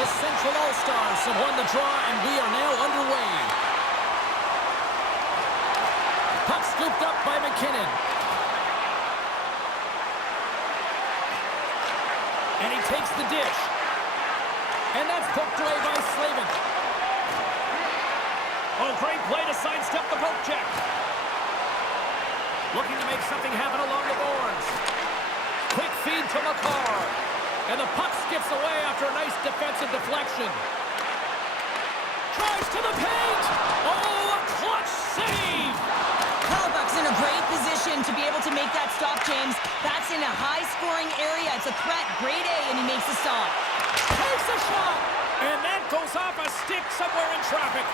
The Central All-Stars have won the draw, and we are now underway. Puck scooped up by McKinnon. And he takes the dish. And that's poked away by Slavin. Oh, great play to sidestep the poke check. Looking to make something happen along the boards. Quick feed to McCarr. And the puck skips away after a nice defensive deflection. Drives to the paint. Oh, a clutch save. Hellebuyck's in a great position to be able to make that stop, James. That's in a high-scoring area. It's a threat, grade A, and he makes the stop. Takes a shot. And that goes off a stick somewhere in traffic.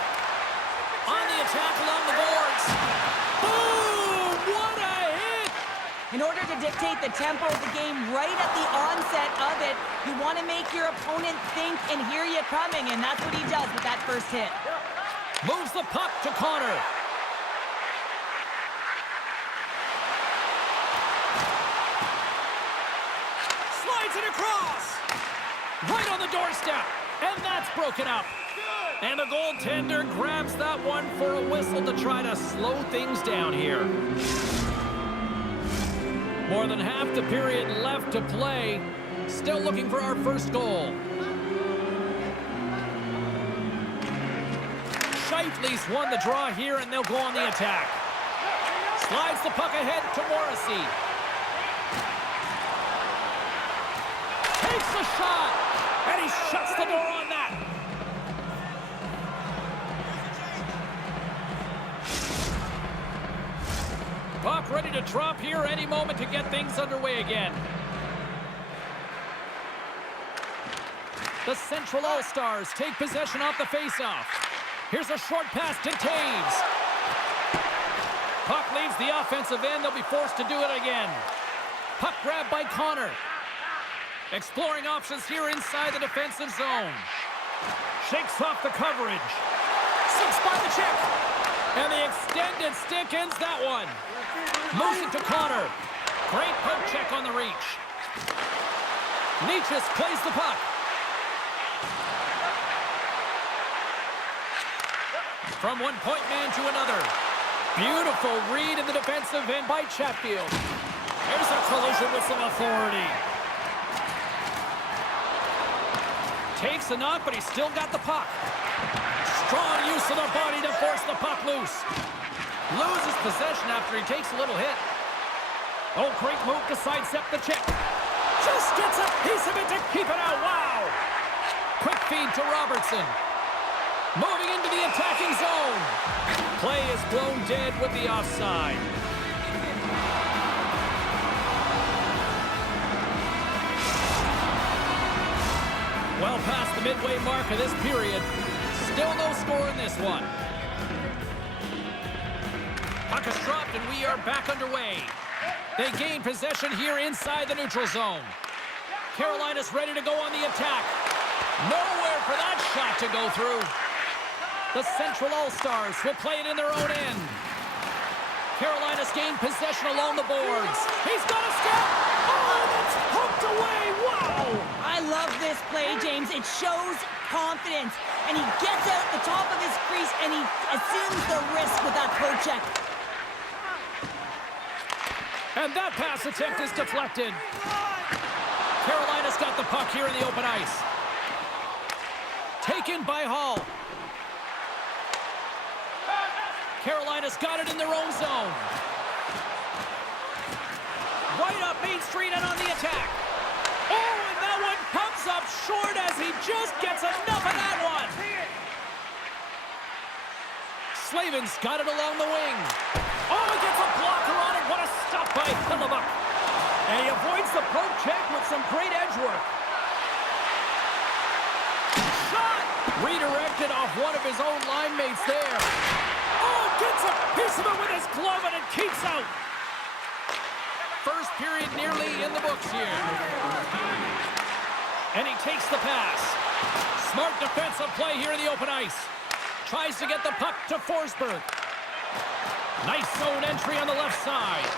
On the attack along the boards. Boom! What a hit! In order to dictate the tempo of the game right at the onset of it, you want to make your opponent think and hear you coming, and that's what he does with that first hit. Moves the puck to Connor. Slides it across. Right on the doorstep. And that's broken up. And the goaltender grabs that one for a whistle to try to slow things down here. More than half the period left to play. Still looking for our first goal. Scheifele's won the draw here, and they'll go on the attack. Slides the puck ahead to Morrissey. Takes the shot, and he shuts the door on that. Puck ready to drop here any moment to get things underway again. The Central All-Stars take possession off the faceoff. Here's a short pass to Taves. Puck leaves the offensive end. They'll be forced to do it again. Puck grab by Connor. Exploring options here inside the defensive zone. Shakes off the coverage. Slips by the check. And the extended stick ends that one. Moves it to Connor. Great poke check on the reach. Nietzsche plays the puck. From one point man to another. Beautiful read in the defensive end by Chatfield. There's a collision with some authority. Takes a knock, but he's still got the puck. Strong use of the body to force the puck loose. Loses possession after he takes a little hit. Oh, great move to sidestep the check. Just gets a piece of it to keep it out. Wow! Quick feed to Robertson. Moving into the attacking zone. Play is blown dead with the offside. Well past the midway mark of this period. Still no score in this one. Puck is dropped and we are back underway. They gain possession here inside the neutral zone. Carolina's ready to go on the attack. Nowhere for that shot to go through. The Central All-Stars will play it in their own end. Carolina's gained possession along the boards. He's got a step. Oh, that's poked away. Wow! I love this play, James. It shows confidence. And he gets out the top of his crease and he assumes the risk with that poke check. And that pass attempt is deflected. Carolina's got the puck here in the open ice. Taken by Hall. Carolina's got it in their own zone. Right up Main Street and on the attack. Oh, and that one comes up short as he just gets enough of that one. Slavin's got it along the wing. Oh, he gets a blocker on it. What a stop by Hellebuyck. And he avoids the poke check with some great edge work. Shot! Redirected off one of his own line mates there. Oh, gets a piece of it with his glove and it keeps out. First period nearly in the books here. And he takes the pass. Smart defensive play here in the open ice. Tries to get the puck to Forsberg. Nice zone entry on the left side.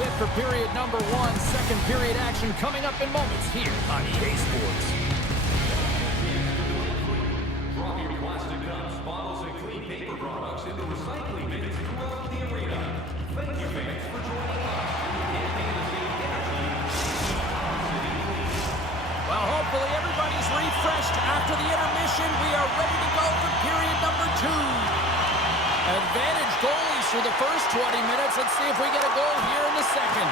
That's it for period number 1. Second period action coming up in moments here on EA Sports. Drop your plastic cups, bottles, and clean paper products into recycling bins throughout the arena. Thank you, fans, for joining us. Well, hopefully everybody's refreshed after the intermission. We are ready to go for period number 2. Advantage goalies for the first 20 minutes. Let's see if we get a goal here in the second.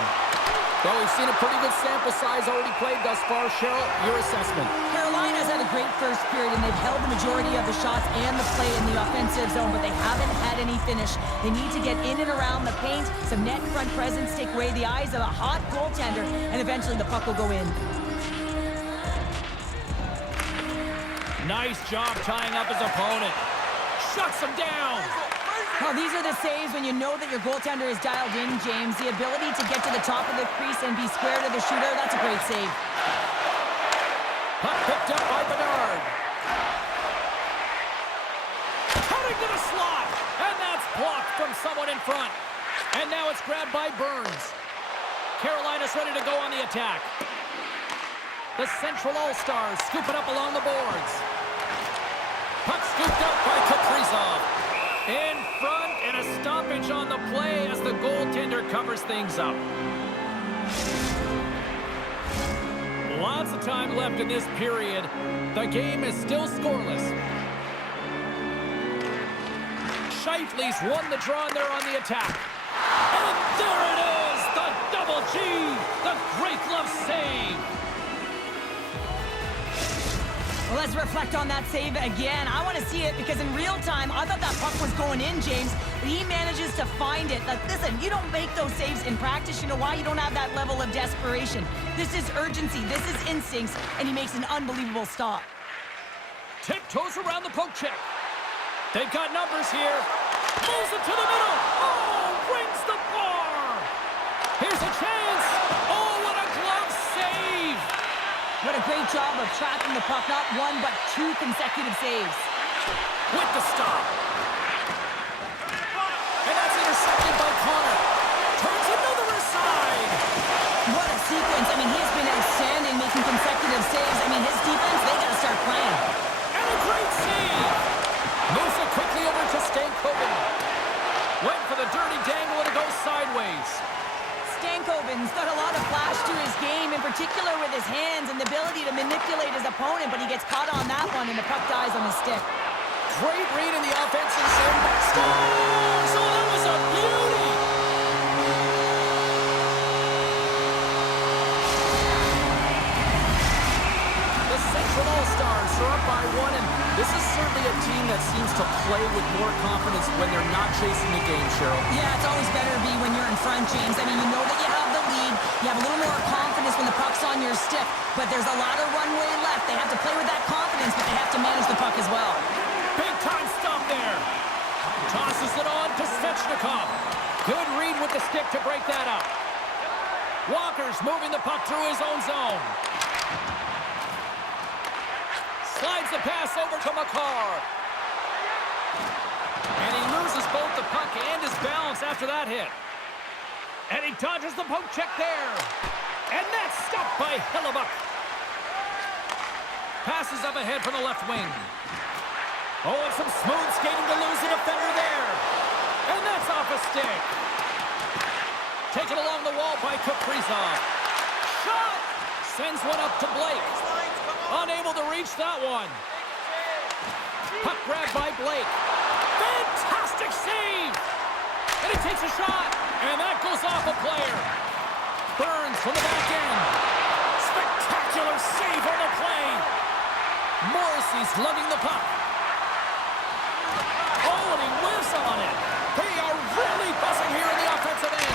Well, we've seen a pretty good sample size already played thus far. Cheryl, your assessment. Carolina's had a great first period, and they've held the majority of the shots and the play in the offensive zone, but they haven't had any finish. They need to get in and around the paint, some net front presence, take away the eyes of a hot goaltender, and eventually the puck will go in. Nice job tying up his opponent. Shuts him down. Well, these are the saves when you know that your goaltender is dialed in, James. The ability to get to the top of the crease and be square to the shooter, that's a great save. Puck picked up by Bedard. Cutting to the slot. And that's blocked from someone in front. And now it's grabbed by Burns. Carolina's ready to go on the attack. The Central All-Stars scoop it up along the boards. Puck scooped up by Kaprizov. In front, and a stoppage on the play as the goaltender covers things up. Lots of time left in this period. The game is still scoreless. Scheifele's won the draw, and they're on the attack. And there it is! The double G! The great glove save! Well, let's reflect on that save again. I want to see it because in real time, I thought that puck was going in, James, but he manages to find it. Like, listen, you don't make those saves in practice. You know why? You don't have that level of desperation. This is urgency. This is instincts, and he makes an unbelievable stop. Tiptoes around the poke check. They've got numbers here. Moves it to the middle. Oh, rings the bar. Here's a chance. Oh, what a glove save. What a great job of tracking the puck. Not one, but 2 consecutive saves. With the stop. And that's intercepted by Connor. Turns another aside. What a sequence. I mean, he has been outstanding making consecutive saves. I mean, his defense, they got to start playing. And a great save. Moves it quickly over to Stankoven. Went for the dirty dangle and it goes sideways. Stankoven's got a lot of flash to his game, in particular with his hands and the ability to manipulate his opponent, but he gets caught on that one and the puck dies on his stick. Great read in the offensive zone. Scores! Oh, that was a beauty! The Central All-Stars are up by 1, and this is certainly a team that seems to play with more confidence when they're not chasing the game, Cheryl. Yeah, it's always better to be when you're in front, James. I mean, you know that you have the lead. You have a little more confidence when the puck's on your stick, but there's a lot of runway left. They have to play with that confidence, but they have to manage the puck as well. Big time stop there. Tosses it on to Svechnikov. Good read with the stick to break that up. Walker's moving the puck through his own zone. Slides the pass over to Makar. And he loses both the puck and his balance after that hit. And he dodges the poke check there. And that's stopped by Hellebuck. Passes up ahead from the left wing. Oh, and some smooth skating to lose a defender there. And that's off a stick. Taken along the wall by Kaprizov. Shot! Sends one up to Blake. Unable to reach that one. Puck grabbed by Blake. Fantastic save! And he takes a shot. And that goes off a player. Burns from the back end. Spectacular save on the play. Morrissey's lugging the puck. Oh, and he whiffs on it. They are really buzzing here in the offensive end.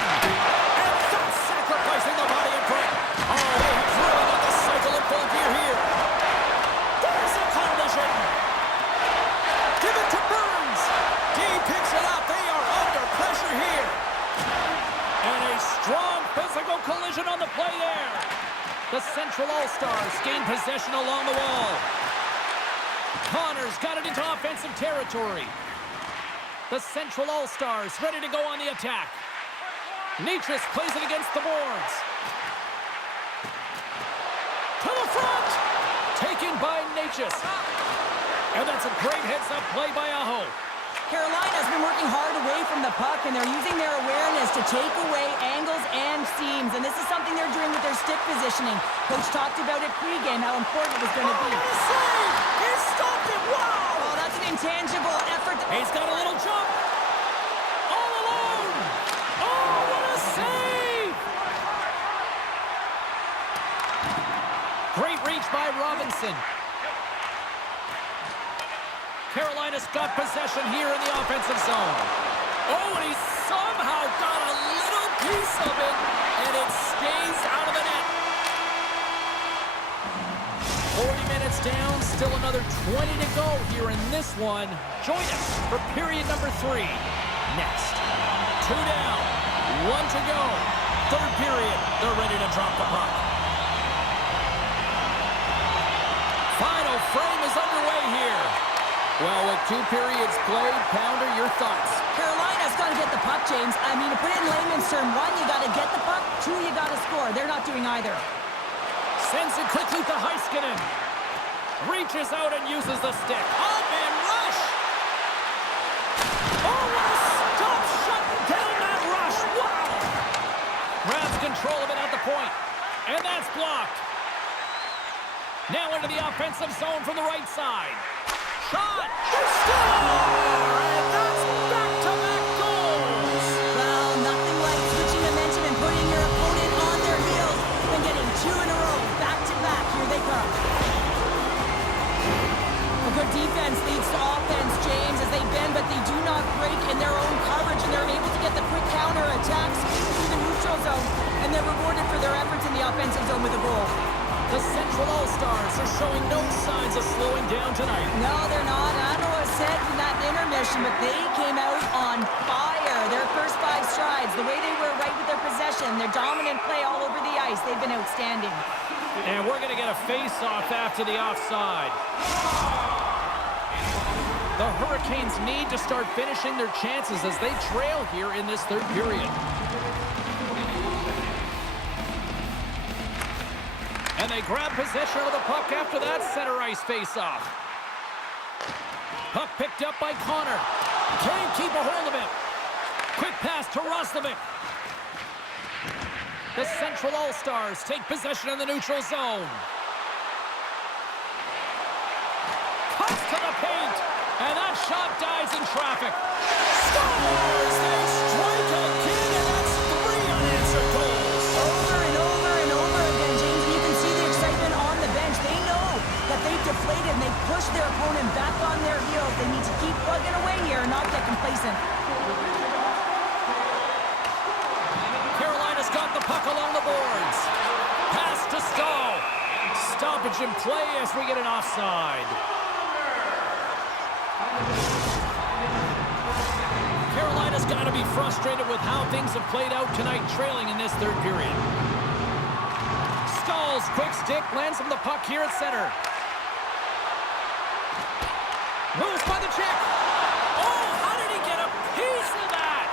And that's sacrificing the body of Brett. Oh, they have really got the cycle in full gear here. There's a collision. Give it to Burns. He picks it up. They are under pressure here. And a strong physical collision on the play there. The Central All-Stars gain possession along the wall. Connor's got it into offensive territory. The Central All-Stars ready to go on the attack. Nietzsche plays it against the boards. To the front! Taken by Nietzsche. And that's a great heads-up play by Aho. Carolina's been working hard away from the puck, and they're using their awareness to take away angles and seams. And this is something they're doing with their stick positioning. Coach talked about it pregame, how important it was going to be. What a save! He stopped it! Wow! Oh, that's an intangible effort. He's got a little jump. All alone! Oh, what a save! Great reach by Robinson. Carolina's got possession here in the offensive zone. Oh, and he somehow got a little piece of it, and it stays out of the net. 40 minutes down, still another 20 to go here in this one. Join us for period number 3. Next. 2 down, 1 to go. Third period, they're ready to drop the puck. Final frame is underway here. Well, with 2 periods played, Pounder, your thoughts? Carolina's got to get the puck, James. I mean, to put it in layman's term, 1, you got to get the puck. 2, you got to score. They're not doing either. Sends it quickly to Heiskanen. Reaches out and uses the stick. Up and rush! Oh, what a stop! Shutting down that rush! Wow! Grabs control of it at the point. And that's blocked. Now into the offensive zone from the right side. Shot! They score! And that's back-to-back goals! Well, nothing like switching momentum and putting your opponent on their heels and getting 2 in a row, back-to-back. Here they come. A good defense leads to offense, James, as they bend, but they do not break in their own coverage, and they're able to get the quick counter-attacks through the neutral zone, and they're rewarded for their efforts in the offensive zone with a goal. The Central All-Stars are showing no signs of slowing down tonight. No, they're not. I don't know what I said in that intermission, but they came out on fire. Their first 5 strides, the way they were right with their possession, their dominant play all over the ice, they've been outstanding. And we're going to get a face-off after the offside. The Hurricanes need to start finishing their chances as they trail here in this third period. And they grab possession of the puck after that center ice face-off. Puck picked up by Connor. Can't keep a hold of it. Quick pass to Roslovic. The Central All-Stars take possession in the neutral zone. Cuts to the paint. And that shot dies in traffic. Scores! They strike again, and that's 3 unanswered goals. Over and over and over again, James. And you can see the excitement on the bench. They know that they've deflated and they've pushed their opponent back on their heels. They need to keep plugging away here and not get complacent. Carolina's got the puck along the boards. Pass to Stahl. Stoppage in play as we get an offside. Carolina's got to be frustrated with how things have played out tonight, trailing in this third period. Stahl's quick stick lands from the puck here at center. Moves by the check. Oh, how did he get a piece of that?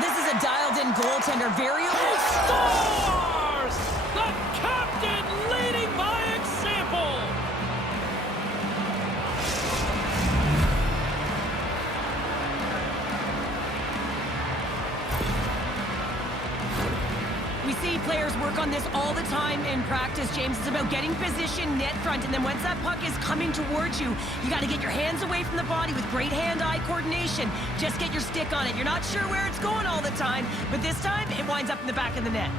This is a dialed-in goaltender. Very He scores! The captain leading by example. We see players work on this all the time in practice, James. It's about getting position net front, and then once that puck is coming towards you, you got to get your hands away from the body with great hand-eye coordination. Just get your stick on it. You're not sure where it's going all the time, but this time it winds up in the back of the net.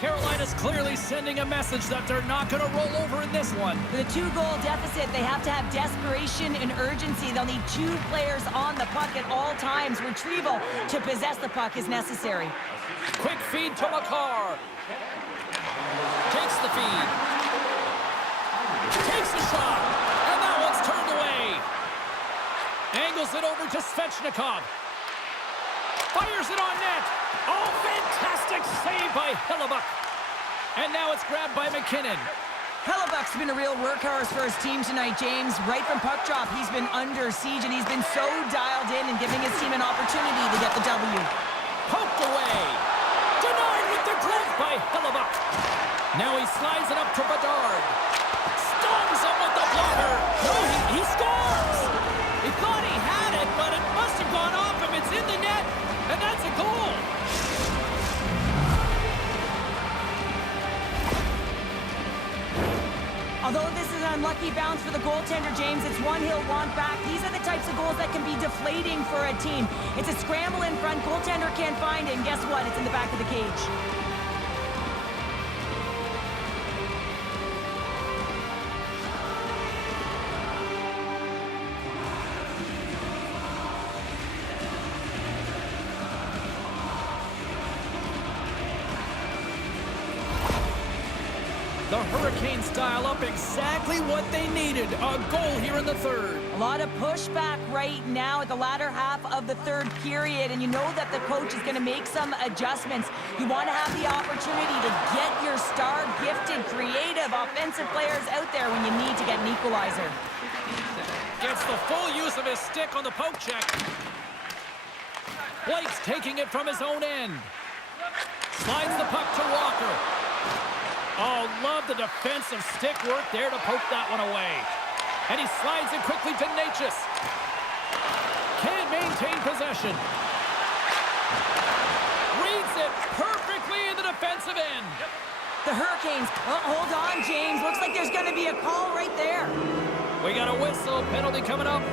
Carolina's clearly sending a message that they're not going to roll over in this one. With a 2-goal deficit, they have to have desperation and urgency. They'll need 2 players on the puck at all times. Retrieval to possess the puck is necessary. Quick feed to Makar. Takes the feed. Takes the shot. And that one's turned away. Angles it over to Svechnikov. Fires it on net. Oh, fantastic save by Hellebuyck. And now it's grabbed by McKinnon. Hellebuck's been a real workhorse for his team tonight, James. Right from puck drop, he's been under siege, and he's been so dialed in and giving his team an opportunity to get the W. Poked away. Denied with the glove by Hellebuck. Now he slides it up to Bedard. Stones him with the blocker. No, he scores. He thought he had it, but it must have gone off him. It's in the net, and that's a goal. Although this is an unlucky bounce for the goaltender, James, it's one he'll want back. These are the types of goals that can be deflating for a team. It's a scramble in front, goaltender can't find it, and guess what? It's in the back of the cage. The Hurricanes dial up exactly what they needed. A goal here in the third. A lot of pushback right now at the latter half of the third period, and you know that the coach is going to make some adjustments. You want to have the opportunity to get your star, gifted, creative, offensive players out there when you need to get an equalizer. Gets the full use of his stick on the poke check. Blake's taking it from his own end. Slides the puck to Walker. Oh, love the defensive stick work there to poke that one away. And he slides it quickly to Natchez. Can't maintain possession. Reads it perfectly in the defensive end. The Hurricanes, hold on, James. Looks like there's going to be a call right there. We got a whistle, penalty coming up.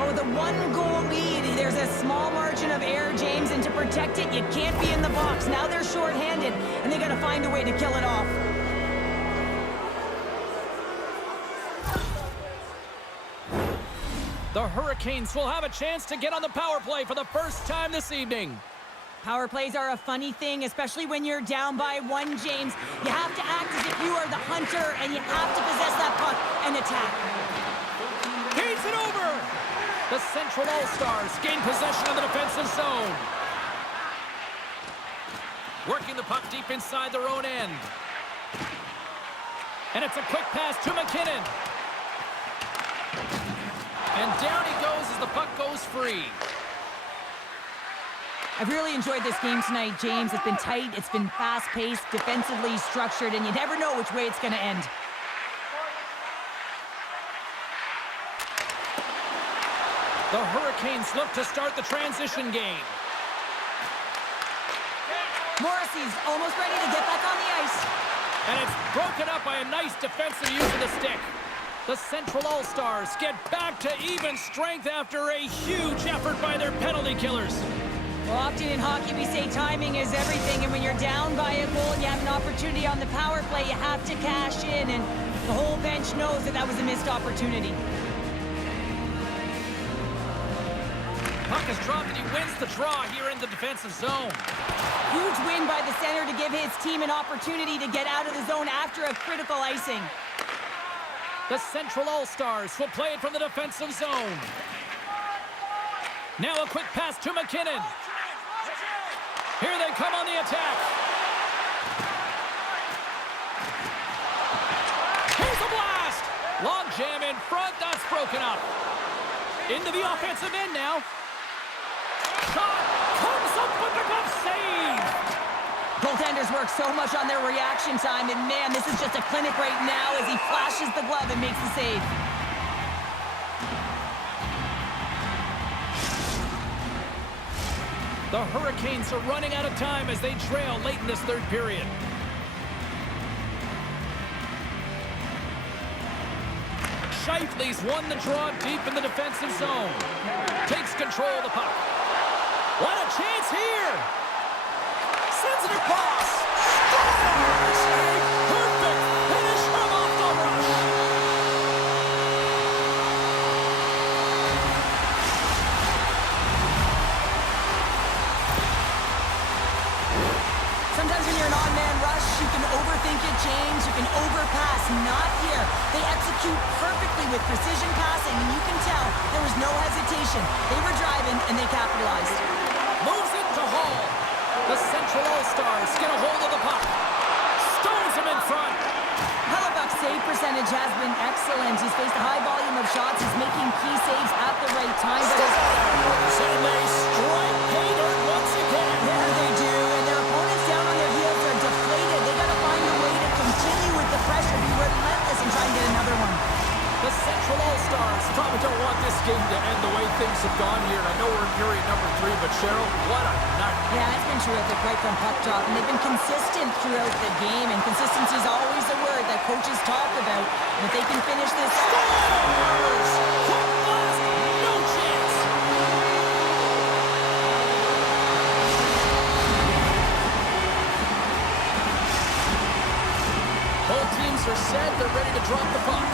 Well, with a one-goal lead, there's a small margin of error, James, and to protect it, you can't be in the box. Now they're short-handed, and they got to find a way to kill it off. The Hurricanes will have a chance to get on the power play for the first time this evening. Power plays are a funny thing, especially when you're down by one, James. You have to act as if you are the hunter, and you have to possess that puck and attack. Gains it over! The Central All-Stars gain possession of the defensive zone. Working the puck deep inside their own end. And it's a quick pass to McKinnon. And down he goes as the puck goes free. I've really enjoyed this game tonight, James. It's been tight, it's been fast-paced, defensively structured, and you never know which way it's going to end. The Hurricanes look to start the transition game. Morrissey's almost ready to get back on the ice. And it's broken up by a nice defensive use of the stick. The Central All-Stars get back to even strength after a huge effort by their penalty killers. Well, often in hockey, we say timing is everything, and when you're down by a goal and you have an opportunity on the power play, you have to cash in, and the whole bench knows that that was a missed opportunity. Puck is dropped and he wins the draw here in the defensive zone. Huge win by the center to give his team an opportunity to get out of the zone after a critical icing. The Central All-Stars will play it from the defensive zone. Now a quick pass to McKinnon. Here they come on the attack. Here's a blast. Long jam in front. That's broken up. Into the offensive end now. Shot comes up with the glove save. Goaltenders work so much on their reaction time, and man, this is just a clinic right now as he flashes the glove and makes the save. The Hurricanes are running out of time as they trail late in this third period. Scheifele's won the draw deep in the defensive zone. Takes control of the puck. What a chance here! Sends it across. Scores! A perfect finish from off the rush. Sometimes when you're an odd-man rush, you can overthink it, James. You can overpass. Not here. They execute perfectly with precision passing, and you can tell there was no hesitation. They were driving, and they capitalized. Moves it to Hall. The Central All-Stars get a hold of the puck. Stones him in front. Hellebuck's save percentage has been excellent. He's faced a high volume of shots. He's making key saves at the right time. But And they strike pay dirt once again. yeah, they do. And their opponents down on their heels are deflated. They got to find a way to continue with the pressure, be relentless, and try and get another one. The Central All-Stars probably don't want this game to end the way things have gone here. I know we're in period number 3, but Cheryl, what a night. Yeah, it's been terrific right from puck drop, and they've been consistent throughout the game, and consistency is always a word that coaches talk about. And if they can finish this... Scores! Quick blast! No chance! Both teams are set. They're ready to drop the puck.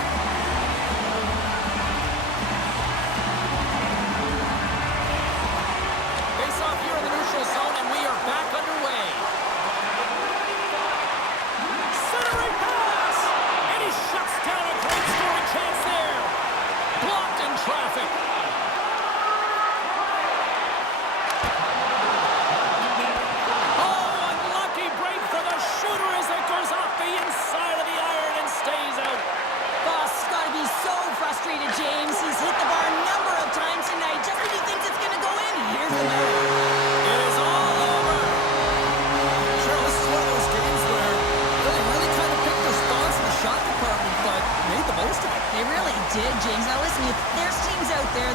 Face off here in the neutral zone, and we are back underway. Centering pass! And he shuts down a great scoring chance there. Blocked in traffic. Oh, unlucky break for the shooter as it goes off the inside of the iron and stays out. Boss has got to be so frustrated, James. He's hit the bar a number of times tonight. Just when he thinks it's going to go in, he hears the note. It is all over. Cheryl, this is one of those games where they really kind of picked their spots in the shot department, but made the most of it. They really did, James. Now listen, if there's teams out there